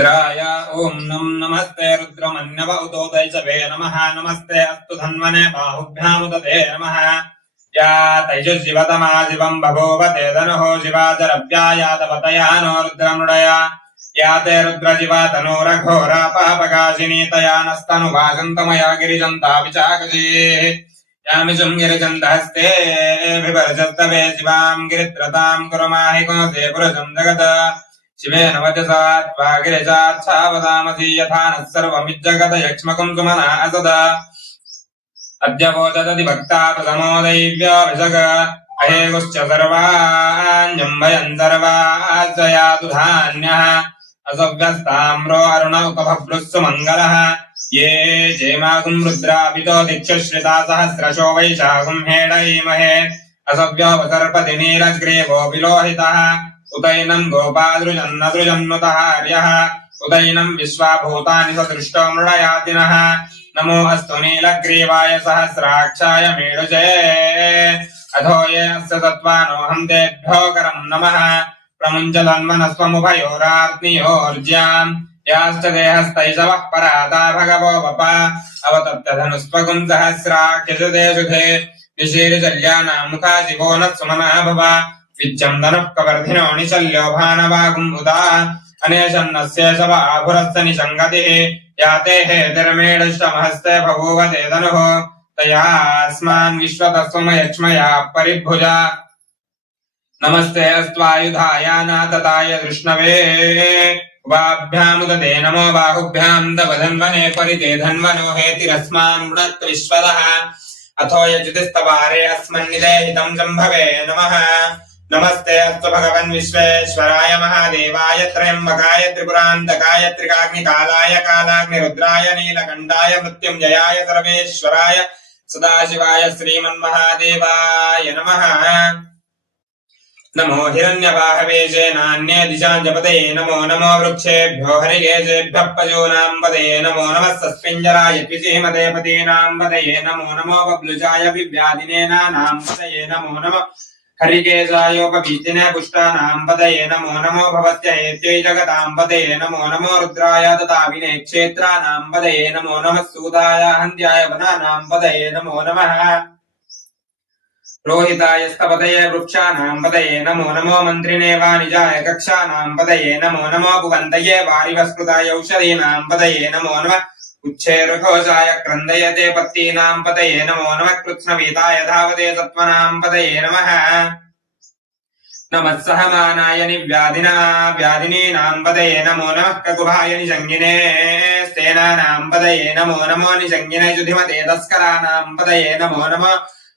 रुद्राय ओं नमस्ते रुद्रमन्यव उदोदयचवे नमः नमस्ते अस्तु धन्वने बाहुभ्यामुदते नमः या तैजुशिवतमा शिवं बभूवते धनुः शिवाचरव्यायातवतया नो रुद्रमृडया या ते रुद्रशिवा तनूरघोरा पापकाशिनी तया नस्तनुवासन्तमया गिरिजन्ता विचाकशीः यामिषं गिरिजन्तहस्ते विभर्जस्तवे शिवां गिरित्रतां कुरुमाहि कोसे पुरुषं जगत् शिवेन वचसा त्वा गिरिजात् सावदामसि यथा नः सर्वमिज्जगत यक्ष्मकं सुमना असदा अद्य वोचदति भक्ता तदमोदैव्यो विशग अहेगुश्च सर्वाण्यं भयं सर्वाश्रयातु धान्यः असव्यस्ताम्रो अरुण उपभभ्रुः सुमङ्गलः ये चेमागुं रुद्रापितो दिक्षुश्रिता सहस्रशो वैशाखुं हेडयीमहे असव्योपसर्पति नीलग्रीवो विलोहितः उदैनं गोपादृजन्नदृजन्नुतः हर्यः उदैनं विश्वाभूतानि सदृष्टो मृडयातिनः नमो अस्तु नीलग्रीवाय सहस्राक्षाय मेढुजे अधो ये अस्य सत्त्वानोऽहं तेभ्यो करं नमः प्रमुञ्चलन्मनस्वमुभयोराग्नियोर्ज्याम् याश्च देहस्तैषवः पराता भगवो वप अवतप्तधनुस्त्वगुं सहस्राख्यशुधे शुधे विशीर्जल्यानां मुखा शिवो नः सुमनः भव विज्जं धनुः कवर्धिनो निशल्यो भानवागुम् उदा अनेशन्नस्य शव आभुरस्य निषङ्गतिः याते हेतिर्मेढुष्टमहस्ते बभूव ते धनुः तयास्मान् विश्वतस्वमयक्ष्मया परिभुजा नमस्ते अस्त्वायुधाय नातताय कृष्णवे उभाभ्यामुदते नमो बाहुभ्यां तव धन्वने परिते धन्वनो हेतिरस्मान् मृणत् विश्वदः अथो यजुतिस्तवारे अस्मन्निदेहितं जम्भवे नमः नमस्ते अस्तु भगवन् विश्वेश्वराय महादेवाय त्र्यम्बकाय त्रिपुरान्तकाय त्रिकाग्निकालाय कालाग्निरुद्राय नीलकण्ठाय मृत्युञ्जयाय सर्वेश्वराय सदाशिवाय श्रीमन्महादेवाय नमः नमो हिरण्यवाहवे नान्ये दिशां जपतये नमो नमो वृक्षेभ्यो हरिकेशेभ्यः पशूनां पदये नमो नमः सस्पिञ्जराय द्विषीमते पतीनां पदये नमो नमो बब्लुजाय विव्याधिनेनानां पदये नमो नमः हरिकेशायोपवीतिने पुष्टानां पदये नमो नमो भवत्यहेत्यै जगतां पदये नमो नमो रुद्राय ददाविने क्षेत्राणां पदये नमो नमः सूताय हन्त्याय वनानां पदये नमो नमः रोहिताय स्तपदये वृक्षाणां पदये नमो नमो मन्त्रिणे वाणिजाय कक्षाणां पदये नमो नमो भुवन्तये वारिवस्कृताय औषधीनां पदये नमो नमः उच्छेरुघोषाय क्रन्दयते पत्तीनां पदये नमो नमः कृत्स्नवीताय धावते सत्त्वनां पदये नमः नमः सहमानाय व्याधिनीनां पदये नमो नमः ककुभाय निषङ्गिने स्तेनानां पदये नमो नमो निषङ्गिने जुधिमते तस्कराणां पदये नमो नमः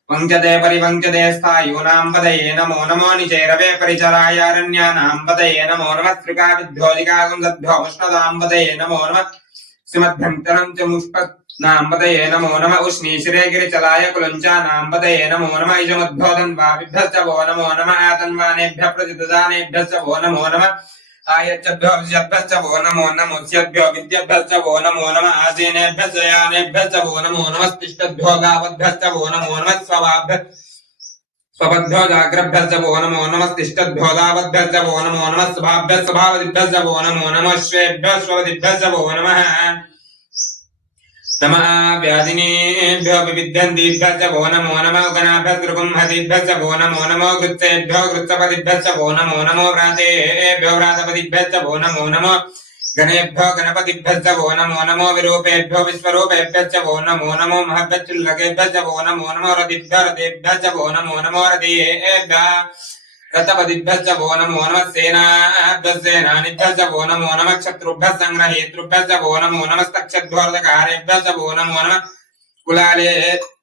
वङ्क्यते परिवङ्क्यते स्थायूनां पदये नमो नमो निचैरवे परिचराय अरण्यानां पदये नमो नमः त्रिकाविद्योजिकागुंसद्भ्यो मुष्णदां पदये नमो नमः श्रीमद्भ्यन्तरं च मुष्पत्नां पदये नमो नमः उष्णीशिरे गिरिचलाय कुलञ्चानां पदये नमो नमः इजमुद्भोदन्वाभिभ्यश्च वो नमो नमः आतन्वानेभ्यः प्रतिददानेभ्यश्च वो नमो नमः आयच्छभ्यो विद्यभ्यश्च वो नमो नमोऽस्यभ्यो विद्यभ्यश्च वो नमो नमः आसीनेभ्यश्च यानेभ्यश्च वो नमो नमः तिष्ठद्भ्यो गावद्भ्यश्च वो नमो नमः स्वपद्भ्यो जाग्रभ्यश्च वो नमो नमः तिष्ठद्भ्यो दावद्भ्यश्च वो नमो नमः स्वभाभ्यश्च स्वभावदिभ्यश्च वो नमो नमः श्वेभ्यः स्वपदिभ्यश्च वो नमः नमः व्याधिनीभ्यो विविध्यन्तीभ्यश्च वो नमो नमः गणाभ्यस्त्रुकुंहतीभ्यश्च वो नमो नमो गृत्सेभ्यो गृत्सपतिभ्यश्च वो नमो नमो व्रातेभ्यो व्रातपतिभ्यश्च वो नमो नमो गणेभ्यो गणपतिभ्यश्च वो नमो नमो विरूपेभ्यो विश्वरूपेभ्यश्च वो नमो नमो महद्भ्यश्चुल्लकेभ्यश्च वो नमो नमो रतिभ्यो रतेभ्यश्च वो नमो नमो रतिभ्यः रतपतिभ्यश्च वो नमो नमः सेनानिभ्यश्च वो नमो नमः क्षत्रुभ्यः संग्रहेतृभ्यश्च वो नमो नमस्तक्षद्भ्योर्धकारेभ्यश्च वो नमो नमः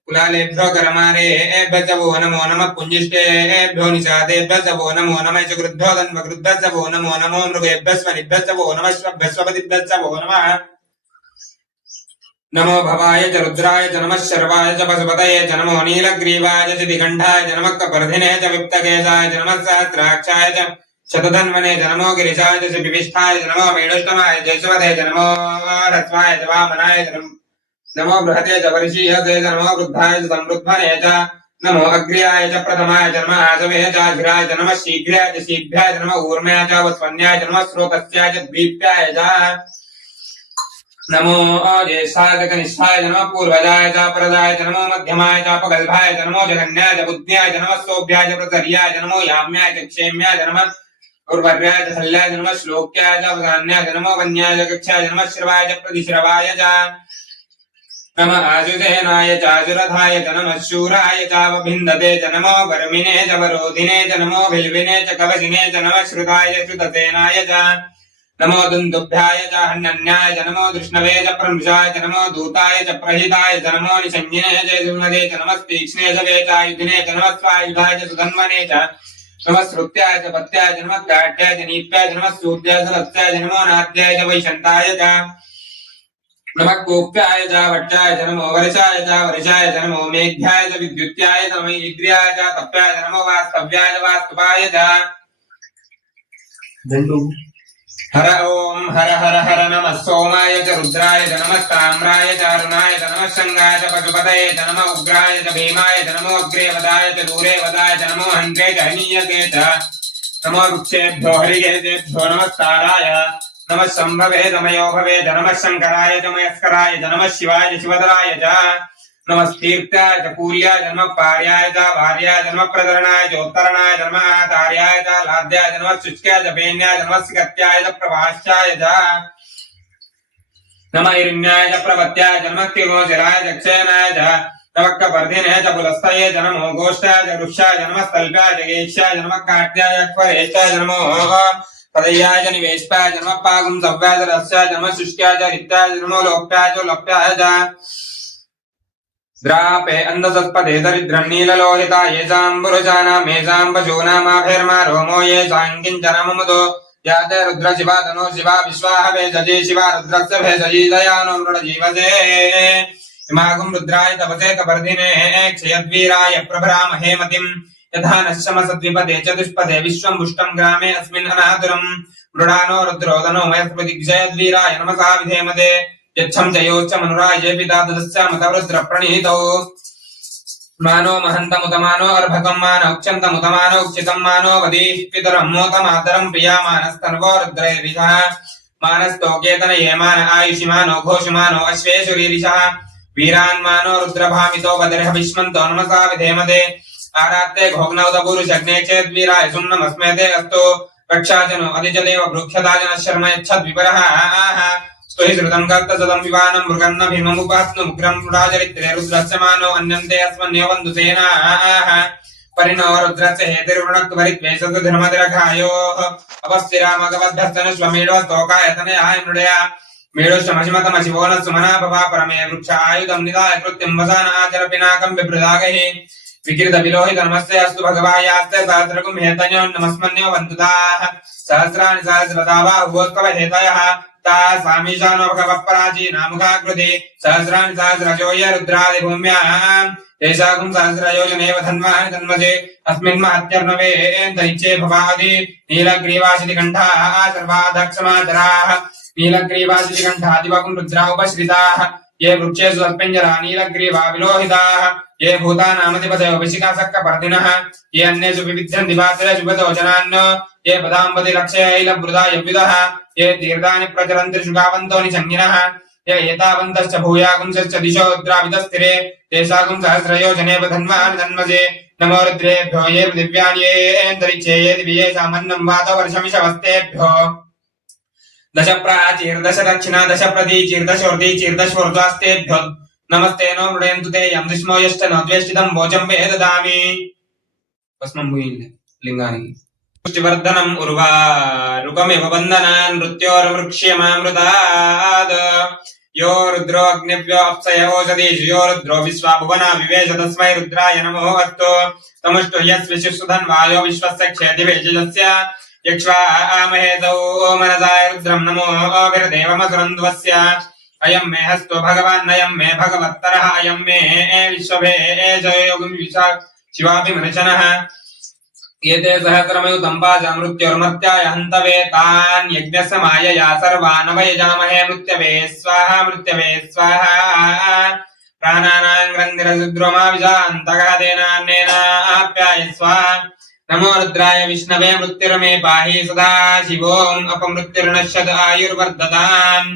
कुलालेभ्यो करमारेभ्यश्च वो नमो नमः पुञ्जिष्टेभ्यो निषादेभ्यश्च वो नमो नमः चकृद्भ्यो तन्वकृद्भ्यश्च वो नमो नमो मृगेभ्यस्वनिभ्यश्च वो नमः स्वभ्यस्वपतिभ्यश्च वो नमः नमो भवाय च रुद्राय च नमः शर्वाय च पशुपतये च नमो नीलग्रीवाय च दिगण्ठाय च नमः कपर्धिने च विप्तकेशाय च नमः सहस्राक्षाय च शतधन्वने च नमो गिरिशाय च विभिष्ठाय च नमो मेढुष्टमाय च यशवते च नमो रत्वाय च वामनाय च नमो बृहते च वर्षीयसे च नमो वृद्धाय च संवृद्ध्वने च नमो अग्र्याय च प्रथमाय च नमः आसवे च अग्राय च नमः शीघ्राय च शीघ्राय च नमः ऊर्म्याय च वस्वन्याय च नमः श्रोतस्याय च द्वीप्याय च नमो ज्येष्ठाय च कनिष्ठाय च नमः पूर्वजाय च परदाय च नमो मध्यमाय च अपगल्भाय च नमो जगन्याय च बुद्ध्याय च नमः सोभ्याय च प्रतर्याय च नमो याम्याय च क्षेम्याय च नमः उर्वर्याय च शल्याय च नमः श्लोक्याय च अवधान्याय च नमो वन्याय च कक्षाय च नमः श्रवाय च प्रतिश्रवाय च नमः आजुदेनाय च आजुरथाय च नमः शूराय चावभिन्दते च नमो वर्मिने च वरोधिने च नमो बिल्विने च कवचिने च नमः श्रुताय श्रुतसेनाय च नमो दुन्दुभ्याय च हन्यन्याय च नमो दृष्णवे च प्रंशाय च नमो दूताय च प्रहिताय च नमो निषञ्जिने च सुमदे च नमः तीक्ष्णे च वेचायुधिने च नमः स्वायुधाय च सुधन्वने च नमः श्रुत्याय च पत्याय च नमः काट्याय च नीप्याय च नमः सूत्याय च रत्याय च नमो नाद्याय च वैशन्ताय च नमः कोप्याय च वट्याय च नमो वर्षाय च वर्षाय च नमो मेघ्याय च विद्युत्याय च नमो ईद्र्याय च तप्याय च नमो वास्तव्याय च वास्तुपाय च हर ओम हर हर हर नमः सोमाय च रुद्राय च नमः ताम्राय च अरुणाय च नमः शंगाय च पशुपतये च नमः उग्राय च भीमाय च नमो अग्रे वदाय च दूरे वदाय च नमो हन्त्रे च हनीयते च नमो वृक्षेभ्यो हरिकेतेभ्यो नमस्काराय नमः शंभवे नमयो भवे च नमः शंकराय च मयस्कराय च नमः शिवाय च शिवधराय च नमस्तीर्थ्याय च कूल्याय च नमः पार्याय च भार्याय च नमः प्रतरणाय च उत्तरणाय च नमः आचार्याय च लाद्याय च नमः शुच्याय च पेन्याय च नमः सिकत्याय च प्रभाष्याय च नमः हिरण्याय च प्रवत्याय च नमः तिगोचराय च क्षयनाय च नमः कपर्दिने च पुलस्तये च नमो गोष्ठाय च वृक्षाय च नमः स्थल्पाय च गेक्ष्याय च नमः काट्याय च क्वरेष्ठाय च नमो पदयाय च निवेशपाय च नमः पागुं सव्याय च रस्याय च नमः शुष्क्याय च रित्याय च नमो लोप्याय च लोप्याय च द्रापे अंधसत्पदे दरिद्रं नीललोहिता येषाम्बुरुजानां येषां पशूनामाभिर्मा रोमो येषां किञ्चनममुदो याते रुद्रशिवा तनो शिवा विश्वाह भेषजी शिवा रुद्रस्य भेषजी दयानो मृडजीवसे इमागुं रुद्राय तपसे कपर्दिने क्षयद्वीराय प्रभरामहे मतिम् यथा नश्यमसद्विपदे चतुष्पदे विश्वं पुष्टं ग्रामे अस्मिन् अनातुरं मृडानो रुद्रोदनो मयस्पतिक्षयद्वीराय नमसा विधेमते यच्छं च योश्च मनुराये पिता तदस्यामतवृद्रप्रणीतौ मानो महन्तमुतमानो अर्भकं मानो उच्यन्तमुतमानो उच्चितं मानो वदीः पितरं मोतमातरं प्रियामानस्तन्वो रुद्रैरिषः मानस्तोकेतन येमान आयुषिमानो घोषमानो अश्वेषुरीरिषः वीरान्मानो रुद्रभामितो वदर्ह विश्वन्तो नमसा विधेमते आरात्ते घोग्नौदपुरुषग्ने चेद्वीराय सुम्नमस्मेते अस्तु रक्षाजनो अधिजदेव भृक्षदाजनः शर्म यच्छद्विपरः स्तुहि श्रुतं कर्तसदं विवानं मृगन्न भीममुपास्नुमुग्रं मृडाचरित्रे रुद्रस्य मानो अन्यन्ते अस्मन्यो सेनाः परिणो रुद्रस्य हेतिरुणक्वरिद्वेषधर्मतिरघायोः अपस्थिरामगवद्धस्तनुष्वमेढोस्तोकायतनयाय मृडया मेढोश्वमशिमतमशिवो न सुमना भवा परमे वृक्ष आयुधं निधाय कृत्यं वसान आचर पिनाकं बिभृदागैः विकृत विलोहित नमस्ते अस्तु भगवायास्ते सहस्रकुं हेतन्यो नमस्मन्यो वन्दुताः सहस्राणि सहस्रदा बाहुवोत्कव हेतयः ता स्वामीशानो भगवत्पराचीनामुखाकृति सहस्राणि सहस्रजो य रुद्रादिभूम्याः तेषाकुं सहस्रयोजनेव धन्वानि धन्वसे अस्मिन् महत्यर्णवेन्तरिक्षे भवादि नीलग्रीवाशितिकण्ठाः सर्वाधक्षमाचराः नीलग्रीवाशितिकण्ठादिवकुं रुद्रा उपश्रिताः ये वृक्षेषु सर्पिञ्जरा नीलग्रीवा विलोहिताः ये भूतानामधिपतयो विशिखासक्कपर्दिनः ये अन्येषु विविध्यन्ति पात्रेषु पदो जनान् ये पदाम्बति लक्षयैलभृदा यव्युधः ये तीर्थानि प्रचरन्ति शुकावन्तो निषङ्गिनः ये एतावन्तश्च भूयागुंसश्च दिशो रुद्राविदस्थिरे तेषाकुं सहस्रयोजनेव धन्वानि धन्वसे नमो रुद्रेभ्यो ये दिव्यानि ये अन्तरिक्षे ये दिव्येषामन्नं वातवर्षमिषवस्तेभ्यो दश प्राचीर्दश दक्षिणा दश प्रतीचीर्दशोर्दीचीर्दशोर्ध्वास्तेभ्यो नमस्ते नो मृडयन्तु ते यं दुष्मो यश्च न द्वेष्टितं भोजं वे ददामि भस्मं भूयिले लिङ्गानि पुष्टिवर्धनम् उर्वारुकमिव बन्धनान् मृत्योर्वृक्ष्यमामृतात् यो रुद्रो अग्निभ्यो अप्सय ओषधीषु यो रुद्रो विश्वा भुवना विवेश तस्मै रुद्राय नमो अस्तु तमुष्टु यस्विशुसुधन्वायो विश्वस्य क्षेतिवेशजस्य यक्ष्वामहेतौ मनसाय रुद्रं नमो अभिर्देवमसुरन्ध्वस्य अयं मे हस्तो भगवान् अयं मे भगवत्तरः अयं मे विश्वभेशयोगं शिवाभिमनशनः एते सहस्रमयुतं वाचा मृत्योर्मर्त्याय हन्तवे तान् यज्ञस्य मायया सर्वान् वयजामहे मृत्यवे स्वाहा प्राणानां ग्रन्थिरसुद्रोमाविशान्तगहतेनान्नेन आप्यायस्व नमो रुद्राय विष्णवे मृत्युर्मे पाहि सदा शिवोऽम् अपमृत्युर्नश्यत आयुर्वर्धताम्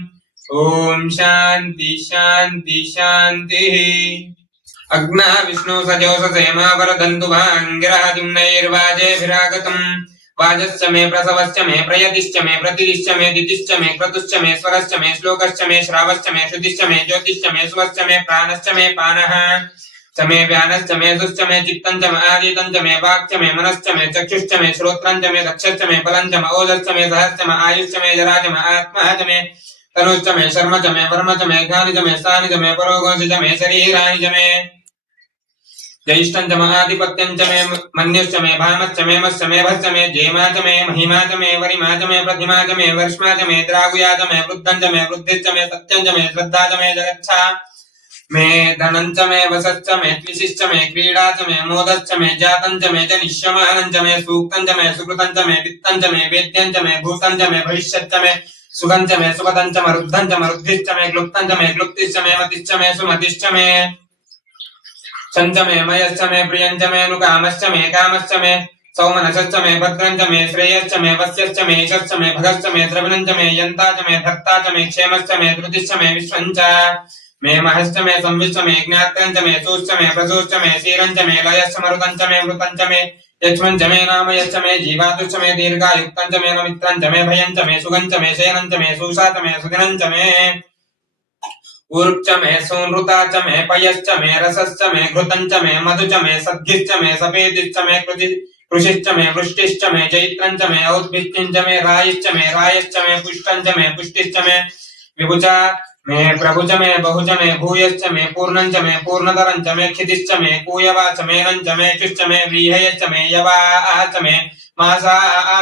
ओम शांति शांति शांतिः अग्ना विष्णु सजोष सेमा वरदन्तु भाङ्गिरहदिम्नैर्वाजेभिरागतम् वाजश्च मे प्रसवश्च मे प्रयतिश्च मे प्रतिदिश्च मे दितिश्च मे क्रतुश्च मे स्वरश्च मे श्लोकश्च मे श्रावश्च मे श्रुतिश्च मे ज्योतिश्च मे सुवश्च मे प्राणश्च मे पानः च मे व्यानश्च मे सुश्च मे चित्तं च मे आदितं च मे वाक् च मे मनश्च मे चक्षुश्च मे श्रोत्रं च मे दक्षश्च मे बलं च मे ओजश्च मे सहश्च मे आयुश्च मे जरा च मे आत्मा च मे तनुश्च मे शर्म च मे वर्म च मे घानि च मे स्थानि च मे परोगोंसि च मे शरीराणि च मे ज्येष्ठं च महाधिपत्यं च मे मन्युश्च मे भामश्च मे मश्च मे भश्च मे जेमा च मे महिमा च मे वरिमा च मे प्रतिमा च मे वर्ष्मा च मे द्रागुया च मे वृद्धं च मे वृद्धिश्च मे सत्यं च मे श्रद्धा च मे जगच्छा मे धनं च मे वसश्च मे द्विषिश्च मे क्रीडा च मे मोदश्च मे जातं च मे जनिष्यमानं च मे सूक्तं च मे सुकृतं च मे वित्तं च मे वेद्यं च मे भूतं च मे भविष्यच्च मे सुखं च मे सुपदं च मरुद्धं च मरुद्धिश्च मे क्लुप्तं च मे क्लुप्तिश्च मे मतिश्च मे सुमतिश्च मे चंच मे मयश्च मे प्रियंच मे नुकामश्च मे कामश्च मे सौमनसश्च मे भद्रंच मे श्रेयश्च मे वस्यश्च मे यशश्च मे भगश्च मे द्रविणंच मे यन्ता च मे धर्ता च मे क्षेमश्च मे धृतिश्च मे विश्वञ्च मे महश्च मे संविश्च मे ज्ञात्रञ्च मे सूश्च मे प्रसूश्च मे शीरञ्च मे लयश्च मरुतञ्च मे मृतञ्च मे यक्ष्मञ्च मे नामयश्च मे जीवातुश्च मे दीर्घायुक्तञ्च मे नमित्रञ्च मे भयञ्च मे सुगञ्च मे शयनञ्च मे सुषा च मे सुदिनञ्च मे ऊर्च मे सोनृता च मे पयश्च मे रसश्च मे घृतं च मे मधु च मे सद्भिश्च मे सपेदिश्च मे कृषिश्च मे वृष्टिश्च मे जैत्रं च मे औद्भिश्च मे रायश्च मे पुष्टं च मे पुष्टिश्च मे विभुचा मे प्रभुच मे बहुच मे भूयश्च मे पूर्णं च मे पूर्णतरं च मे क्षितिश्च मे कूयवा च मेनं च मे चुश्च मे व्रीहयश्च मे यवा च मे मासा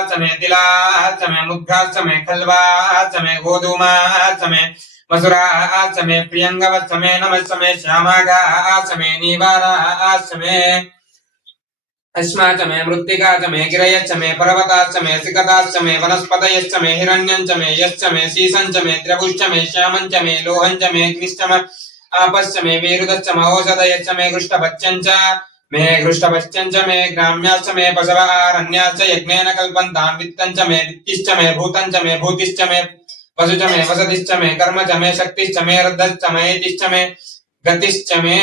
च मे तिला च मे मुद्गाश्च मे खल्वा च मे गोधूमा च मे मसुरा च मे प्रियंगवच्च मे नमश्च मे श्यामागा च मे नीवारा च मे अश्मा च मे मृत्तिका च मे गिरयश्च मे पर्वताश्च मे सिकताश्च मे वनस्पतयश्च मे हिरण्यं च मे यश्च मे शीसं च मे द्रवुश्च मे श्यामं च मे लोहं च मे अग्निश्च मे आपश्च मे वीरुदश्च मे औषधयश्च मे घृष्टपच्यं च मे ग्राम्याश्च मे पशवारण्याश्च यज्ञेन कल्पन्तां वित्तं च मे वित्तिश्च मे भूतं च मे भूतिश्च मे वसुच मे वसतिश्च मे कर्म च मे शक्तिश्च मे रद्धश्च मे यतिश्च मे गतिश्च मे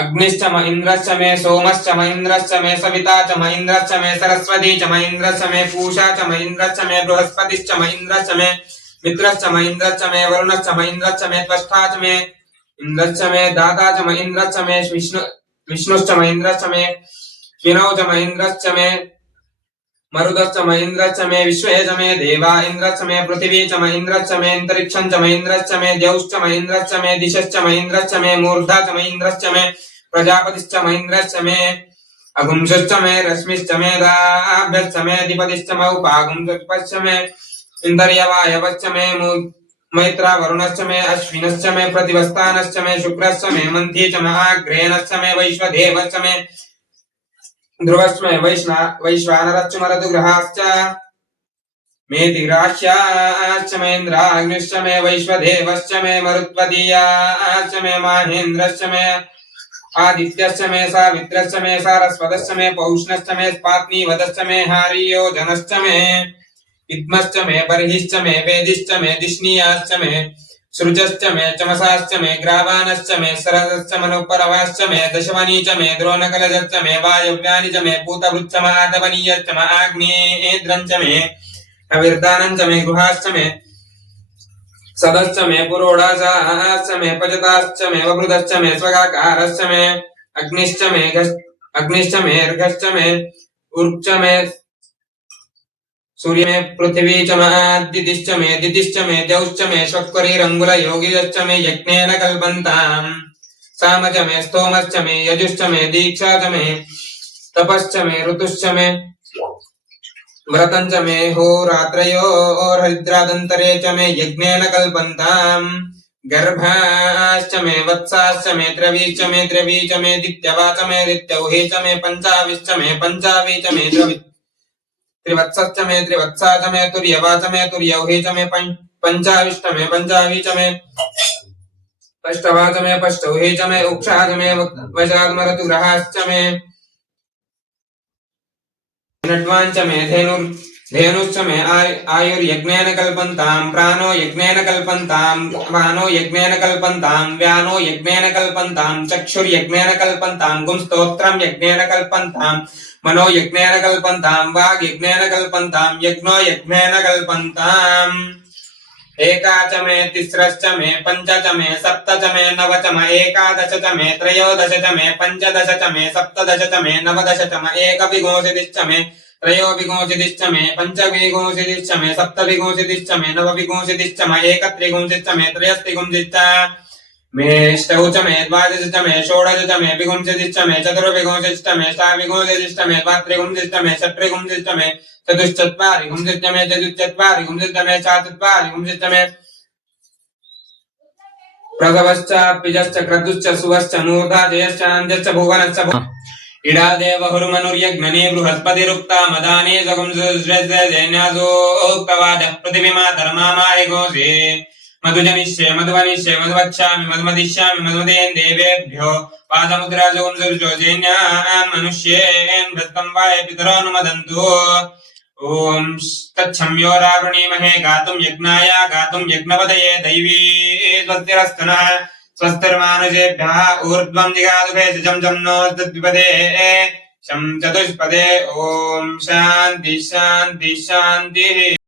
अग्निश्च म इन्द्रश्च मे सोमश्च म इन्द्रश्च मे सविता च म इन्द्रश्च मे सरस्वती च म इन्द्रश्च मे पूषा च म इन्द्रश्च मे बृहस्पतिश्च म इन्द्रश्च मे मित्रश्च म इन्द्रश्च मे वरुणश्च म इन्द्रश्च मे त्वष्टा च मे इन्द्रश्च मे दाता च म इन्द्रश्च मे विष्णुश्च म इन्द्रश्च मे विनौ च म इन्द्रश्च मे मरुदश्च म इन्द्रश्च मे विश्वे च मे देवा इन्द्रश्च मे पृथिवी च म इन्द्रश्च मे अन्तरिक्षं च म इन्द्रश्च मे द्यौश्च म इन्द्रश्च मे दिशश्च म इन्द्रश्च मे मूर्धा च म इन्द्रश्च मे प्रजापतिश्च म इन्द्रश्च मे अगुंसश्च मे रश्मिश्च मे दाभ्यश्च मे अधिपतिश्च म उपागुंसश्च मे इन्द्रियवायवश्च मे मैत्रा वरुणश्च मे अश्विनश्च मे प्रतिवस्तानश्च मे शुक्रश्च मे मन्थी च म आग्रेणश्च मे वैश्वदेवश्च मे ध्रुवश्च मे वैश्वानरश्च मरुदु ग्रहाश्च मे तिग्राश्च मे इन्द्राग्निश्च मे वैश्वदेवश्च मे मरुत्वदीयाश्च मे माहेन्द्रश्च मे आदित्यश्च मे सावित्रश्च मे सारस्वतश्च मे पौष्णश्च मे स्पात्नीवदश्च मे हारियोजनश्च मे विद्मश्च मे बर्हिश्च मे वेदिश्च मे दिष्णीयाश्च मे सृजश्च मे चमसाश्च मे ग्रावानश्च मे सरसश्च मनुपरवाश्च मे दशवनी च मे द्रोणकलशश्च मे वायव्यानि च मे पूतभृच्च म आतवनीयश्च म आग्नेयेन्द्रञ्च मे अविर्दानञ्च मे गुहाश्च मे सदश्च मे पुरोडाशाश्च मे पजताश्च मे वभृतश्च मे स्वगाकारश्च मे अग्निश्च मे अर्घश्च मे ऊर्च मे सूर्य मे पृथिवी च मे दितिश्च मे द्यौश्च मे शक्वरीरङ्गुलयोगिश्च मे यज्ञेन कल्पन्ताम् साम च मे स्तोमश्च मे यजुश्च मे दीक्षा च मे तपश्च मे ऋतुश्च मे व्रतं च मे होरात्रयोर्हरिद्रादन्तरे च मे यज्ञेन कल्पन्ताम् गर्भाश्च मे वत्साश्च मे द्रवी च मे दित्यवा च मे दित्यौहे च मे पञ्चाविश्च मे पञ्चावी च मे त्रिवत्सश्च मे त्रिवत्सा च मे तुर्यवा च मे तुर्यौहे च मे पञ्चाविष्ट मे पञ्चावी च मे पष्टवाच मे पष्टौ हे च मे उक्षाच मे वशाग्मरतु ग्रहाश्च मे नड्वाञ्च मे धेनुश्च मे आयुर्यज्ञेन कल्पन्तां प्राणो यज्ञेन कल्पन्तां मानो यज्ञेन कल्पन्तां व्यानो यज्ञेन कल्पन्तां चक्षुर्यज्ञेन कल्पन्तां गुंस्तोत्रं यज्ञेन कल्पन्तां मनो यज्ञेन कल्पन्तां वाग् यज्ञेन कल्पन्तां यज्ञो यज्ञेन कल्पन्ताम् एका च मे तिस्रश्च मे पञ्च च मे सप्त च मे नव च मे एकादश च मे त्रयोदश च मे पञ्चदश च मे सप्तदश च मे नवदश च मे एकविंशतिश्च मे त्रयोविंशतिश्च मे पञ्चविंशतिश्च मे सप्तविंशतिश्च मे नवविंशतिश्च मे एकत्रिंशतिश्च मे त्रयस्त्रिंशतिश्च मे अष्टौ च मे द्वादश च मे षोडश च मे विंशतिश्च मे चतुर्विंशतिश्च मे षड्विंशतिश्च मे द्वात्रिंशतिश्च मे षट्त्रिंशतिश्च मे चतुश्चत्वारिंशतिश्च मे चतुश्चत्वारिंशतिश्च मे चतुर्वारिंशतिश्च मे प्रसवश्च पिजश्च क्रतुश्च सुवश्च मूर्धा जयश्च आन्द्यश्च भुवनश्च इडा देवहुर्मनुर्यज्ञने बृहस्पतिरुक्ता मदाने सगुंसुजैन्यासोक्तवादः पृथिवीमातर्मामाय घोषे मधुजनिष्ये मधुवनिष्ये मधुवक्ष्यामि मधुमदिष्यामि मधुमदेन देवेभ्यो पादमुद्राजगुंसुर्जो जैन्यान् मनुष्येन् भृत्तं वाय पितरोऽनुमदन्तु ॐ तच्छम्यो रावृणीमहे गातुं यज्ञाय गातुं यज्ञपदये दैवी स्वस्तिरस्तनः स्वस्तिर्मानुषेभ्यः ऊर्ध्वं जिगातुभे जं जं नो तद्विपदे शं चतुष्पदे ॐ शान्ति शान्ति शान्तिः